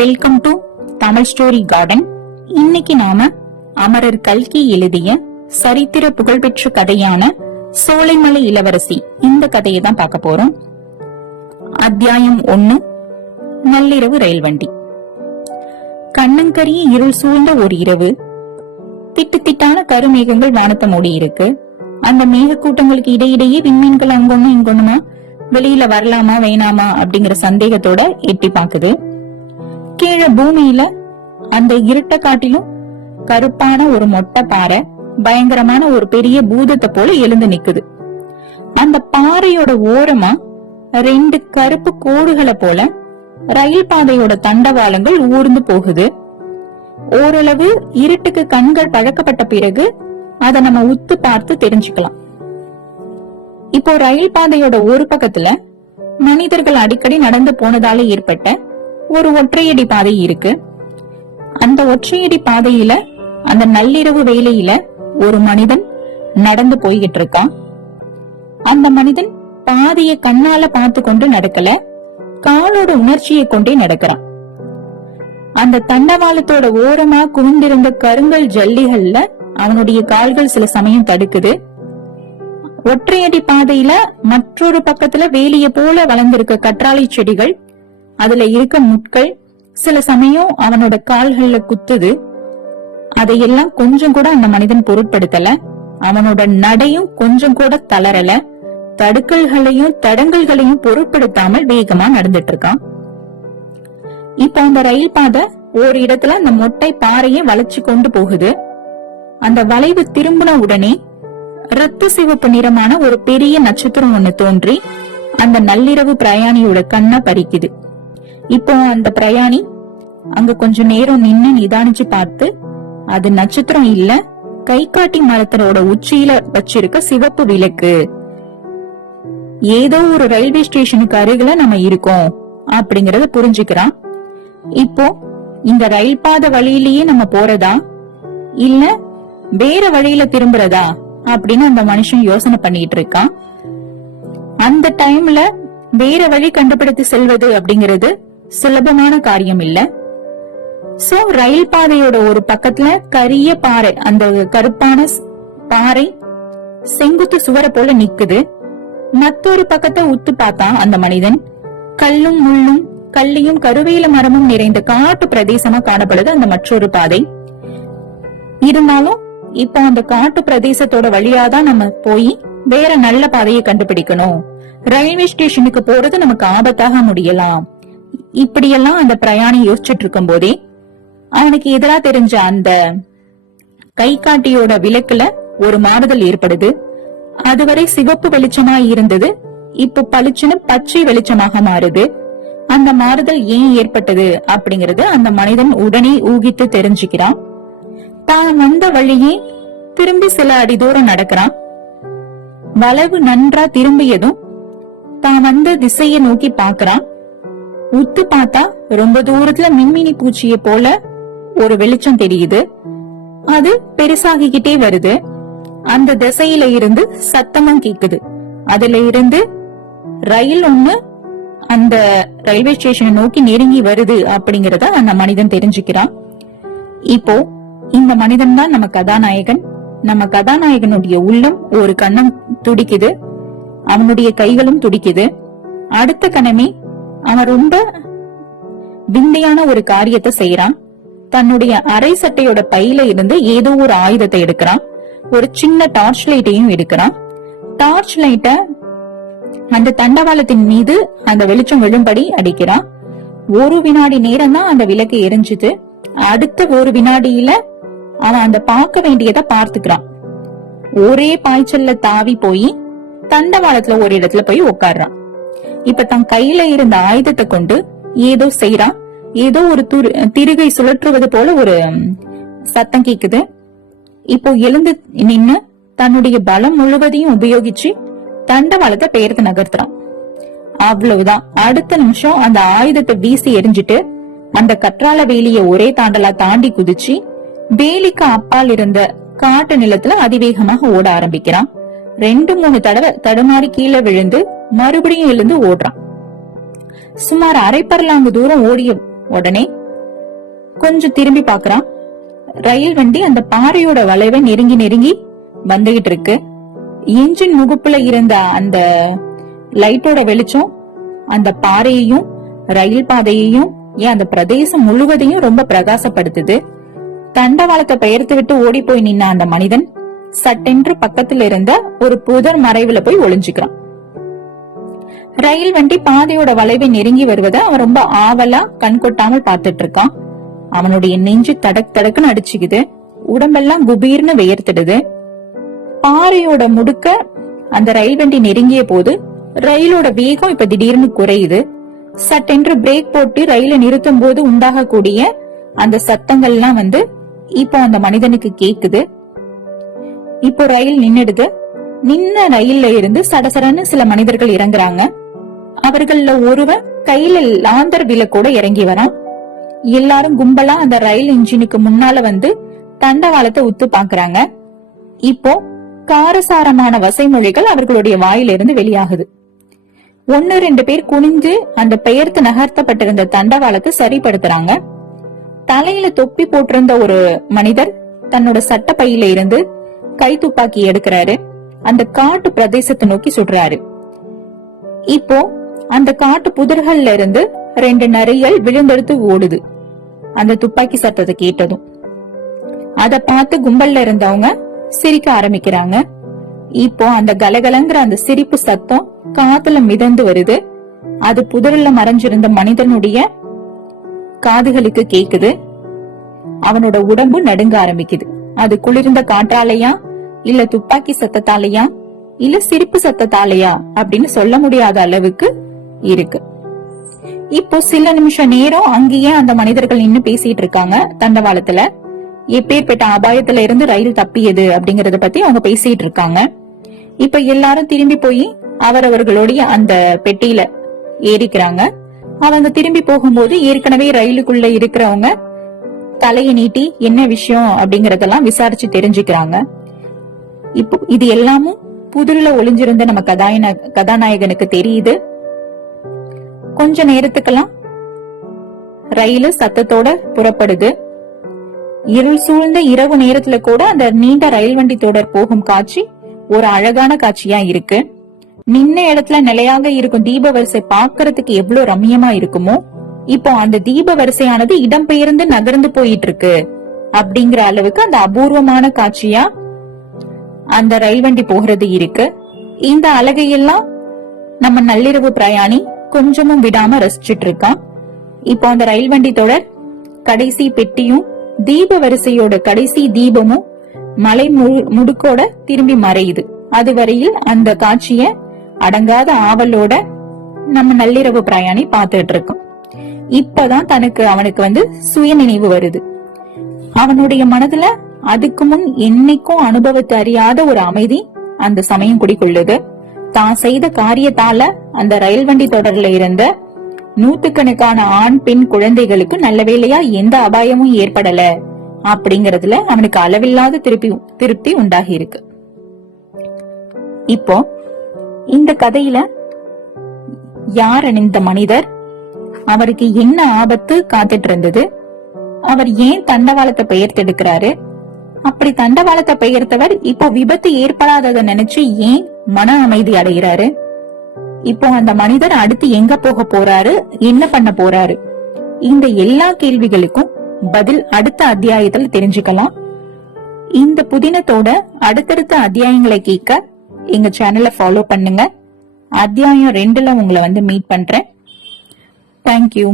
Welcome to Tamil story garden. இன்னைக்கு நாம அமரர் கல்கி எழுதிய சரித்திர புகழ்பெற்ற கதையான சோலைமலை இளவரசி இந்த கதையை தான் பார்க்க போறோம். அத்தியாயம் 1, நள்ளிரவு ரயில் வண்டி. கண்ணங்கரிய இருள் சூழ்ந்த ஒரு இரவு. திட்டு திட்டான கருமேகங்கள் வானத்தை மூடி இருக்கு. அந்த மேக கூட்டங்களுக்கு இடையிடையே விண்மீன்கள் அங்கொன்னு இங்கொன்னுமா வெளியில வரலாமா வேணாமா அப்படிங்கிற சந்தேகத்தோட எட்டி பாக்குது. கீழே பூமியில அந்த இருட்ட காட்டிலும் கருப்பான ஒரு மொட்டை பாறை பயங்கரமான ஒரு பெரிய பூதத்தை போல எழுந்து நிக்குது. அந்த பாறையோட ஓரமா 2 கருப்பு கோடுகளை போல ரயில் பாதையோட தண்டவாளங்கள் ஊர்ந்து போகுது. ஓரளவு இருட்டுக்கு கண்கள் பழக்கப்பட்ட பிறகு அதை நம்ம உத்து பார்த்து தெரிஞ்சுக்கலாம். இப்போ ரயில் பாதையோட ஒரு பக்கத்துல மனிதர்கள் அடிக்கடி நடந்து போனதால ஏற்பட்ட ஒரு ஒற்றையடி பாதை இருக்கு. அந்த ஒற்றையடி பாதையில அந்த நள்ளிரவு வேளையில ஒரு மனிதன் நடந்து போய்கிட்டு இருக்கான். அந்த மனிதன் பாதைய கண்ணால பார்த்து கொண்டு நடக்கல, காலோட உணர்ச்சியை கொண்டே நடக்கிறான். அந்த தண்டவாளத்தோட ஓரமா குவிந்திருந்த கருங்கல் ஜல்லிகள்ல அவனுடைய கால்கள் சில சமயம் தடுக்குது. ஒற்றையடி பாதையில மற்றொரு பக்கத்துல வேலிய போல வளர்ந்திருக்க கற்றாழை செடிகள், அதுல இருக்க முட்கள் சில சமயம் அவனோட கால்கள்ல குத்துது. அதையெல்லாம் கொஞ்சம் கூட அந்த மனிதன் பொருட்படுத்தல. அவனோட நடையும் கொஞ்சம் கூட தளரல. தடுக்கல்களையும் தடங்கல்களையும் பொருட்படுத்தாமல் வேகமா நடந்துட்டு இருக்கான். இப்ப அந்த ரயில் பாதை ஒரு இடத்துல அந்த மொட்டை பாறையை வளைச்சு கொண்டு போகுது. அந்த வளைவு திரும்பின உடனே ரத்த சிவப்பு நிறமான ஒரு பெரிய நட்சத்திரம் ஒண்ணு தோன்றி அந்த நள்ளிரவு பிரயாணியோட கண்ணை பறிக்குது. இப்போ அந்த பிரயாணி அங்க கொஞ்ச நேரம் நின்னு நிதானிச்சு பார்த்து, அது நட்சத்திரம் இல்ல, கை காட்டி மரத்தோட உச்சியில வச்சிருக்க சிவப்பு விளக்கு. ஏதோ ஒரு ரயில்வே ஸ்டேஷனுக்கு அருகில நம்ம இருக்கோம் அப்படிங்கறத புரிஞ்சுக்கிறான். இப்போ இந்த ரயில் பாதை வழியிலேயே நம்ம போறதா இல்ல வேற வழியில திரும்புறதா அப்படின்னு அந்த மனுஷன் யோசனை பண்ணிட்டு இருக்கான். அந்த டைம்ல வேற வழி கண்டுபிடித்து செல்வது அப்படிங்கிறது சுலபமான காரியம் இல்ல. சோ ரயில் பாதையோட ஒரு பக்கத்துல கரிய பாறை, அந்த கருப்பான பாறை செங்குத்து சுவரை போல நிக்குது. மற்றொரு பக்கத்தை உத்து பார்த்தான் அந்த மனிதன். கல்லும் முள்ளும் கல்லியும் கருவேல மரமும் நிறைந்த காட்டு பிரதேசமா காணப்படுது அந்த மற்றொரு பாதை. இருந்தாலும் இப்போ அந்த காட்டு பிரதேசத்தோட வழியாதான் நம்ம போய் வேற நல்ல பாதையை கண்டுபிடிக்கணும். ரயில்வே ஸ்டேஷனுக்கு போறது நமக்கு ஆபத்தாக முடியலாம். இப்படியெல்லாம் அந்த பிரயாணி யோசிச்சுட்டு இருக்கும் போதே அவனுக்கு எதிரா தெரிஞ்ச அந்த கை காட்டியோட விளக்குல ஒரு மாறுதல் ஏற்படுது. அதுவரை சிவப்பு வெளிச்சமா இருந்தது, இப்ப பளிச்சுன்னு பச்சை வெளிச்சமாக மாறுது. அந்த மாறுதல் ஏன் ஏற்பட்டது அப்படிங்கறது அந்த மனிதன் உடனே ஊகித்து தெரிஞ்சுக்கிறான். தான் வந்த வழியே திரும்பி சில அடி தூரம் நடக்கிறான். வளைவு நன்றா திரும்பியதும் தான் வந்த திசையை நோக்கி பாக்குறான். உத்து பார்த்தா ரொம்ப தூரத்துல மின்மினி பூச்சியை போல ஒரு வெளிச்சம் தெரியுது. அது பெருசாகிக்கிட்டே வருது. அந்த திசையில இருந்து சத்தமும் கேக்குது. அதுல இருந்து ரயில் ஒண்ணு அந்த ரயில்வே ஸ்டேஷனை நோக்கி நெருங்கி வருது அப்படிங்கறத அந்த மனிதன் தெரிஞ்சுக்கிறான். இப்போ இந்த மனிதன் தான் நம்ம கதாநாயகன். நம்ம கதாநாயகனுடைய உள்ளம் ஒரு கண்ணம் துடிக்குது, அவனுடைய கைகளும் துடிக்குது. அடுத்த கணமே அவன் ரொம்ப விந்தையான ஒரு காரியத்தை செய்யறான். தன்னுடைய அரை சட்டையோட பையில இருந்து ஏதோ ஒரு ஆயுதத்தை எடுக்கிறான். ஒரு சின்ன டார்ச் லைட்டையும் எடுக்கிறான். டார்ச் லைட்ட அந்த தண்டவாளத்தின் மீது அந்த வெளிச்சம் விழும்படி அடிக்கிறான். ஒரு வினாடி நேரம் தான் அந்த விளக்கு எரிஞ்சுது. அடுத்த ஒரு வினாடியில அவன் அந்த பார்க்க வேண்டியதை பார்த்துக்கிறான். ஒரே பாய்ச்சல்ல தாவி போய் தண்டவாளத்துல ஒரு இடத்துல போய் உட்கார்றான். இப்ப தன் கையில இருந்த ஆயுதத்தை கொண்டு ஏதோ செய்யறான். ஏதோ ஒரு திருகை சுழற்றுவது போல ஒரு சத்தம் கேக்குது. இப்போ எழுந்து நின்னு தன்னுடைய பலம் முழுவதையும் உபயோகிச்சு தண்டவாளத்தை பெயர்த்து நகர்த்துறான். அவ்வளவுதான். அடுத்த நிமிஷம் அந்த ஆயுதத்தை வீசி எரிஞ்சிட்டு அந்த கற்றாழ வேலிய ஒரே தாண்டலா தாண்டி குதிச்சு வேலிக்கு அப்பால் இருந்த காட்டு நிலத்துல அதிவேகமாக ஓட ஆரம்பிக்கிறான். 2-3 தடவை தடுமாறி கீழே விழுந்து மறுபடியும் எழுந்து ஓடுறான். சுமார் அரை பர்லாங்கு தூரம் ஓடிய உடனே கொஞ்சம் திரும்பி பாக்குறான். ரயில் வண்டி அந்த பாறையோட வளைவை நெருங்கி நெருங்கி வந்துகிட்டு இருக்கு. என்ஜின் முகப்புல இருந்த அந்த லைட்டோட வெளிச்சம் அந்த பாறையையும் ரயில் பாதையையும் ஏன் அந்த பிரதேசம் முழுவதையும் ரொம்ப பிரகாசப்படுத்துது. தண்டவாளத்தை பெயர்த்து விட்டு ஓடி போய் நின்ன அந்த மனிதன் சட்டென்று பக்கத்துல இருந்த ஒரு புதர் மறைவுல போய் ஒளிஞ்சுக்கிறான். ரயில் வண்டி பாதையோட வளைவை நெருங்கி வருவதை அவன் ரொம்ப ஆவலா கண்கொட்டாமல் பார்த்துட்டு இருக்கான். அவனுடைய நெஞ்சு தடக் தடக்குன்னு அடிச்சுக்குது. உடம்பெல்லாம் குபீர்னு வியர்த்திடுது. பாறையோட முடுக்க அந்த ரயில் வண்டி நெருங்கிய போது ரயிலோட வேகம் இப்ப திடீர்னு குறையுது. சட்டென்று பிரேக் போட்டு ரயிலை நிறுத்தும் போது உண்டாகக்கூடிய அந்த சத்தங்கள்லாம் இப்போ அந்த மனிதனுக்கு கேக்குது. இப்போ ரயில் நின்னுடுது. நின்ன ரயில்ல இருந்து சடசடன்னு சில மனிதர்கள் இறங்குறாங்க. அவர்கள்ல ஒருவன் கையில லாந்தர் விளக்கோட இறங்கி வரான். எல்லாரும் கும்பலா அந்த ரயில் இன்ஜினுக்கு முன்னால தண்டவாளத்தை உத்து பாக்குறாங்க. இப்போ காரசாரமான வசைமொழிகள் அவர்களுடைய வாயிலிருந்து வெளியாகுது. 1-2 பேர் குனிஞ்சு அந்த பெயர்த்து நகர்த்தப்பட்டிருந்த தண்டவாளத்தை சரிப்படுத்துறாங்க. தலையில தொப்பி போட்டிருந்த ஒரு மனிதர் தன்னோட சட்ட பையில இருந்து கை துப்பாக்கி எடுக்கிறாரு. அந்த காட்டு பிரதேசத்தை நோக்கி சுடுறாரு. இப்போ அந்த காட்டு புதர்கள்ல இருந்து 2 நரிகள் விழுந்தெடுத்து ஓடுது. அந்த துப்பாக்கி சத்தத்தை கேட்டதும் அத பார்த்து கும்பல்ல இருந்தவங்க சிரிக்க ஆரம்பிக்கிறாங்க. இப்போ அந்த கலகலங்கிற அந்த சிரிப்பு சத்தம் காத்துல மிதந்து வருது. அது புதர்ல மறைஞ்சிருந்த மனிதனுடைய காதுகளுக்கு கேக்குது. அவனோட உடம்பு நடுங்க ஆரம்பிக்குது. அது குளிர்ந்த காற்றாலையா இல்ல துப்பாக்கி சத்தத்தாலையா இல்ல சிரிப்பு சத்தத்தாலையா அப்படின்னு சொல்ல முடியாத அளவுக்கு இருக்கு. இப்போ சில நிமிஷம் நேரம் அங்கேயே அந்த மனிதர்கள் நின்னு பேசிட்டு இருக்காங்க. தண்டவாளத்துல எப்பேற்பட்ட அபாயத்துல இருந்து ரயில் தப்பியது அப்படிங்கறத பத்தி அவங்க பேசிட்டு இருக்காங்க. இப்ப எல்லாரும் திரும்பி போய் அவரவர்களுடைய அந்த பெட்டியில ஏறிக்கிறாங்க. அவங்க திரும்பி போகும்போது ஏற்கனவே ரயிலுக்குள்ள இருக்கிறவங்க தலையை நீட்டி என்ன விஷயம் அப்படிங்கறதெல்லாம் விசாரிச்சு தெரிஞ்சுக்கிறாங்க. இப்போ இது எல்லாமும் புதுல ஒளிஞ்சிருந்த நம்ம கதாநாயகனுக்கு தெரியுது. கொஞ்ச நேரத்துக்கெல்லாம் ரயிலு சத்தத்தோட புறப்படுது. இருள் சூழ்ந்த இரவு நேரத்துல கூட அந்த நீண்ட ரயில் வண்டி தொடர் போகும் காட்சி ஒரு அழகான காட்சியா இருக்கு. நின்ன இடத்துல நிலையாக இருக்கும் தீப வரிசை பாக்குறதுக்கு எவ்வளவு ரம்யமா இருக்குமோ, இப்போ அந்த தீப வரிசையானது இடம்பெயர்ந்து நகர்ந்து போயிட்டு இருக்கு அப்படிங்கிற அளவுக்கு அந்த அபூர்வமான காட்சியா அந்த ரயில் வண்டி போகிறது இருக்கு. இந்த அழகையெல்லாம் நம்ம நள்ளிரவு பிரயாணி கொஞ்சமும் விடாம ரசிச்சுட்டு இருக்கான். இப்போ அந்த ரயில் வண்டி தொடர் கடைசி பெட்டியும் தீப வரிசையோட கடைசி தீபமும் மலை முடுக்கோட திரும்பி மறையுது. அதுவரையில் அந்த காட்சிய அடங்காத ஆவலோட நம்ம நள்ளிரவு பிரயாணி பார்த்துட்டு இருக்கோம். இப்பதான் அவனுக்கு சுய நினைவு வருது. அவனுடைய மனதுல அதுக்கு முன் என்னைக்கும் அனுபவத்தை அறியாத ஒரு அமைதி அந்த சமயம் குடிக்கொள்ளுது. தான் செய்த காரியத்தால அந்த ரயில் வண்டி தொடர்ல இருந்த நூத்துக்கணக்கான ஆண் பெண் குழந்தைகளுக்கு நல்ல வேளையா எந்த அபாயமும் ஏற்படல அப்படிங்கறதுல அவனுக்கு அளவில்லாத திருப்தி உண்டாகி இருக்கு. இப்போ இந்த கதையில யார் இந்த மனிதர், அவருக்கு என்ன ஆபத்து காத்துட்டு இருந்தது, அவர் ஏன் தண்டவாளத்தை பெயர்த்தெடுக்கிறாரு, அப்படி தண்டவாளத்தை பெயர்த்தவர் இப்போ விபத்து ஏற்படாததை நினைச்சு ஏன் மன அமைதி அடைகிறாரு, இப்போ அந்த மனிதர் அடுத்து எங்க போக போறாரு, என்ன பண்ண போறாரு, இந்த எல்லா கேள்விகளுக்கும் பதில் அடுத்த அத்தியாயத்துல தெரிஞ்சுக்கலாம். இந்த புதினத்தோட அடுத்தடுத்த அத்தியாயங்களை கேட்க எங்க சேனலை ஃபாலோ பண்ணுங்க. அத்தியாயம் 2ல உங்களை மீட் பண்றேன். தேங்க்யூ.